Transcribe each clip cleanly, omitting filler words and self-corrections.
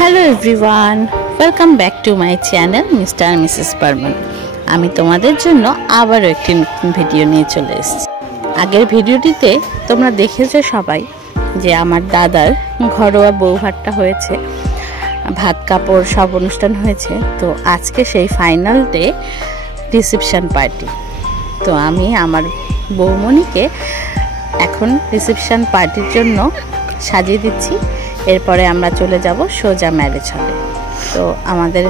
Hello everyone, welcome back to my channel Mr আর Mrs Barman. আমি তোমাদের জন্য আবারও একটি নতুন ভিডিও নিয়ে চলে এসেছি। আগের ভিডিওটিতে তোমরা দেখেছো সবাই যে আমার দাদার ঘরোয়া বৌভাতটা হয়েছে, ভাত কাপড় সব অনুষ্ঠান হয়েছে। তো আজকে সেই ফাইনাল ডে, রিসেপশন পার্টি। তো আমি আমার বৌমণিকে এখন রিসেপশন পার্টির জন্য সাজিয়ে দিচ্ছি। এরপরে আমরা চলে যাব সোজা ম্যারেজ হলে। তো আমাদের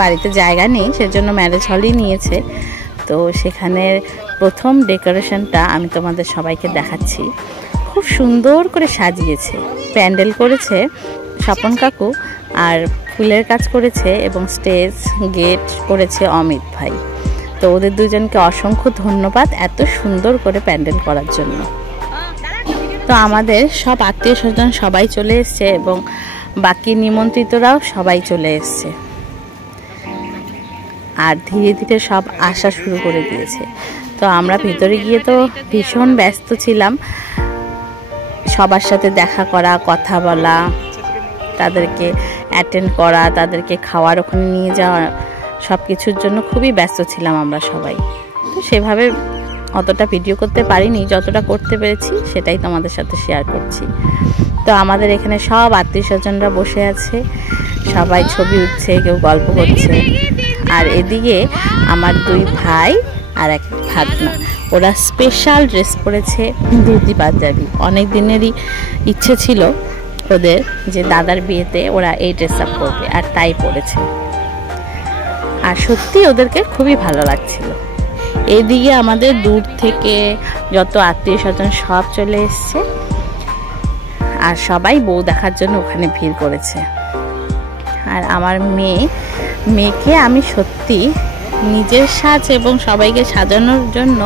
বাড়িতে জায়গা নেই, সেজন্য ম্যারেজ হলই নিয়েছে। তো সেখানের প্রথম ডেকোরেশনটা আমি তোমাদের সবাইকে দেখাচ্ছি। খুব সুন্দর করে সাজিয়েছে, প্যান্ডেল করেছে স্বপন কাকু, আর ফুলের কাজ করেছে এবং স্টেজ গেট করেছে অমিত ভাই। তো ওদের দুজনকে অসংখ্য ধন্যবাদ এত সুন্দর করে প্যান্ডেল করার জন্য। তো আমাদের সব আত্মীয় স্বজন সবাই চলে এসছে এবং বাকি নিমন্ত্রিতরাও সবাই চলে এসছে, আর ধীরে ধীরে সব আসা শুরু করে দিয়েছে। তো আমরা ভিতরে গিয়ে তো ভীষণ ব্যস্ত ছিলাম, সবার সাথে দেখা করা, কথা বলা, তাদেরকে অ্যাটেন্ড করা, তাদেরকে খাওয়ার ওখানে নিয়ে যাওয়া, সব কিছুর জন্য খুবই ব্যস্ত ছিলাম আমরা সবাই। তো সেভাবে অতটা ভিডিও করতে পারিনি, যতটা করতে পেরেছি সেটাই তোমাদের সাথে শেয়ার করছি। তো আমাদের এখানে সব আত্মীয় স্বজনরা বসে আছে, সবাই ছবি উঠছে, কেউ গল্প করছে। আর এদিকে আমার দুই ভাই আর এক ভাগনা, ওরা স্পেশাল ড্রেস পরেছে, ধুতি পাঞ্জাবি। অনেক দিনেরই ইচ্ছে ছিল ওদের যে দাদার বিয়েতে ওরা এই ড্রেস আপ করবে, আর তাই পরেছে। আর সত্যি ওদেরকে খুবই ভালো লাগছিল। এদিকে আমাদের দূর থেকে যত আত্মীয় স্বজন সব চলে এসছে, আর সবাই বউ দেখার জন্য ওখানে ভিড় করেছে। আর আমার মেয়েকে আমি সত্যি নিজের সাজ এবং সবাইকে সাজানোর জন্য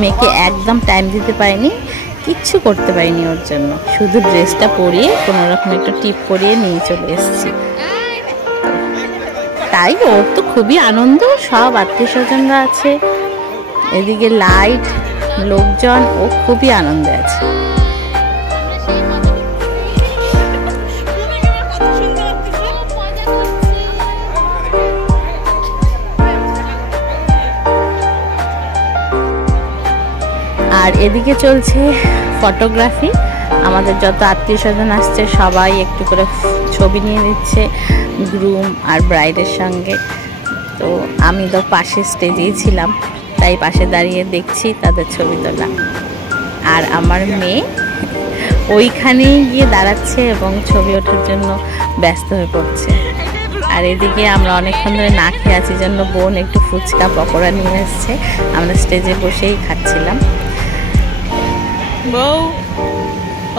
মেয়েকে একদম টাইম দিতে পারিনি, কিচ্ছু করতে পারিনি ওর জন্য। শুধু ড্রেসটা পরিয়ে কোনোরকম একটু টিপ পরিয়ে নিয়ে চলে এসেছি। তাই ওর তো খুবই আনন্দ, সব আত্মীয় স্বজনরা আছে, এদিকে লাইট, লোকজন, ও খুবই আনন্দে আছে। আর এদিকে চলছে ফটোগ্রাফি। আমাদের যত আত্মীয় স্বজন আসছে সবাই একটু করে ছবি নিয়ে নিচ্ছে গ্রুম আর ব্রাইডের সঙ্গে। তো আমি তো পাশে স্টেজেই ছিলাম, তাই পাশে দাঁড়িয়ে দেখছি তাদের ছবি তোলা। আর আমার মেয়ে ওইখানেই গিয়ে দাঁড়াচ্ছে এবং ছবি ওঠার জন্য ব্যস্ত হয়ে পড়ছে। আর এদিকে আমরা অনেকক্ষণ ধরে না খেয়ে আছি জন্য বোন একটু ফুচকা পকোড়া নিয়ে এসছে, আমরা স্টেজে বসেই খাচ্ছিলাম। বউ,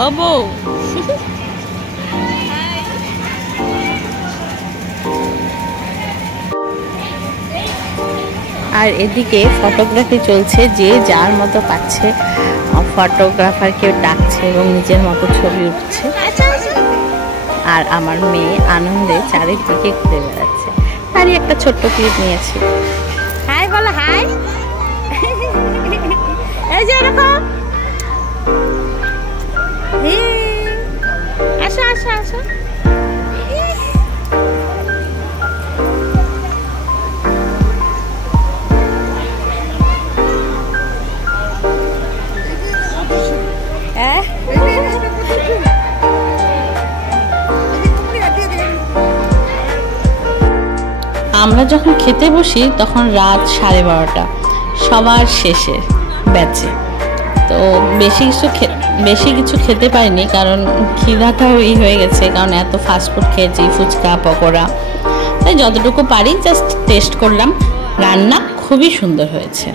ও বউ, আর এদিকে ফটোগ্রাফি চলছে, যে যার মতো পাচ্ছে ফটোগ্রাফার কেউ ডাকছে এবং নিজের মতো ছবি উঠছে। আর আমার মেয়ে আনন্দে চারিদিকে ঘুরে বেড়াচ্ছে। তারই একটা ছোট্ট ক্লিপ নিয়েছি। হাই বলো, হাই। এই যে এরকম, আসো আসো আসো। আমরা যখন খেতে বসি তখন রাত 12:30, সবার শেষে ব্যাচে। তো বেশি কিছু খেতে পারিনি, কারণ খিদাটাও হয়ে গেছে, কারণ এত ফাস্টফুড খেয়েছি, ফুচকা পকোড়া। তাই যতটুকু পারি জাস্ট টেস্ট করলাম। রান্না খুবই সুন্দর হয়েছে।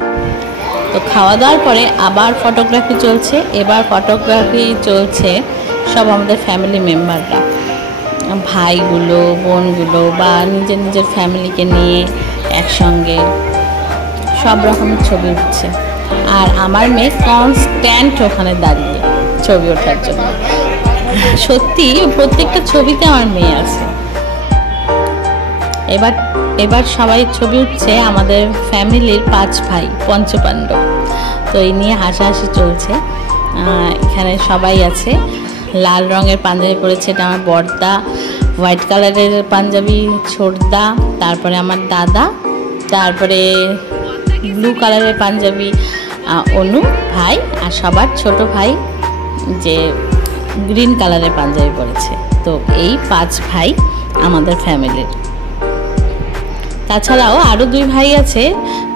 তো খাওয়া দাওয়ার পরে আবার ফটোগ্রাফি চলছে। এবার ফটোগ্রাফি চলছে সব আমাদের ফ্যামিলি মেম্বাররা, ভাইগুলো, বোনগুলো বা নিজের নিজের ফ্যামিলিকে নিয়ে একসঙ্গে সব রকমের ছবি উঠছে। আর আমার মেয়ে কনস্ট্যান্ট ওখানে দাঁড়িয়ে ছবি ওঠার জন্য। সত্যি প্রত্যেকটা ছবিতে আমার মেয়ে আছে। এবার সবাই ছবি উঠছে, আমাদের ফ্যামিলির 5 ভাই, পঞ্চপাণ্ডব। তো এই নিয়ে হাসাহাসি চলছে। এখানে সবাই আছে, লাল রঙের পাঞ্জাবি পরেছে, এটা আমার বড়দা, হোয়াইট কালারের পাঞ্জাবি ছোটদা, তারপরে আমার দাদা, তারপরে ব্লু কালারের পাঞ্জাবি অনু ভাই, আর সবার ছোট ভাই যে গ্রিন কালারের পাঞ্জাবি পরেছে। তো এই 5 ভাই আমাদের ফ্যামিলির। তাছাড়াও আরও 2 ভাই আছে,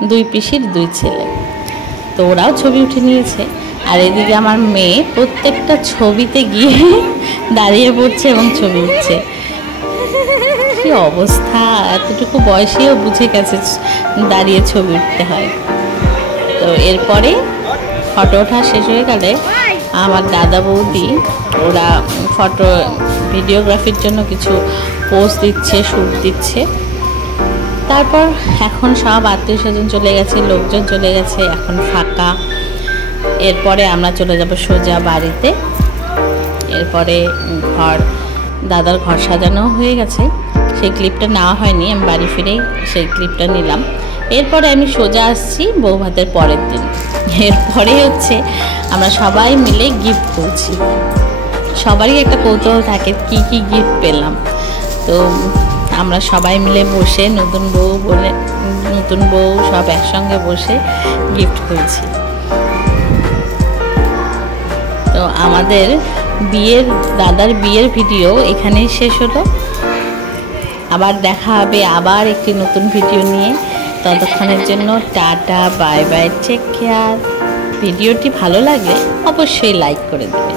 2 পিসির 2 ছেলে, তো ওরাও ছবি উঠে নিয়েছে। আর এদিকে আমার মেয়ে প্রত্যেকটা ছবিতে গিয়ে দাঁড়িয়ে পড়ছে এবং ছবি উঠছে। কি অবস্থা, এতটুকু বয়সেও বুঝে গেছে দাঁড়িয়ে ছবি উঠতে হয়। তো এরপরে ফটো ওঠা শেষ হয়ে গেলে আমার দাদা বৌদি ওরা ফটো ভিডিওগ্রাফির জন্য কিছু পোজ দিচ্ছে, শ্যুট দিচ্ছে। তারপর এখন সব আত্মীয় স্বজন চলে গেছে, লোকজন চলে গেছে, এখন ফাঁকা। এরপরে আমরা চলে যাব সোজা বাড়িতে। এরপরে দাদার ঘর সাজানো হয়ে গেছে, সেই ক্লিপটা নেওয়া হয়নি, আমি বাড়ি ফিরেই সেই ক্লিপটা নিলাম। এরপরে আমি সোজা আসছি বউ ভাতের পরের দিন। এরপরে হচ্ছে আমরা সবাই মিলে গিফট করছি। সবারই একটা কৌতূহল থাকে কি কি গিফট পেলাম। তো আমরা সবাই মিলে বসে নতুন বউ সব একসঙ্গে বসে গিফট করছি। তো আমাদের দাদার বিয়ের ভিডিও এখানেই শেষ হলো। আবার দেখা হবে আবার একটি নতুন ভিডিও নিয়ে। ততক্ষণের জন্য tata, bye bye, take care. ভিডিওটি ভালো লাগলে অবশ্যই লাইক করে দেবে।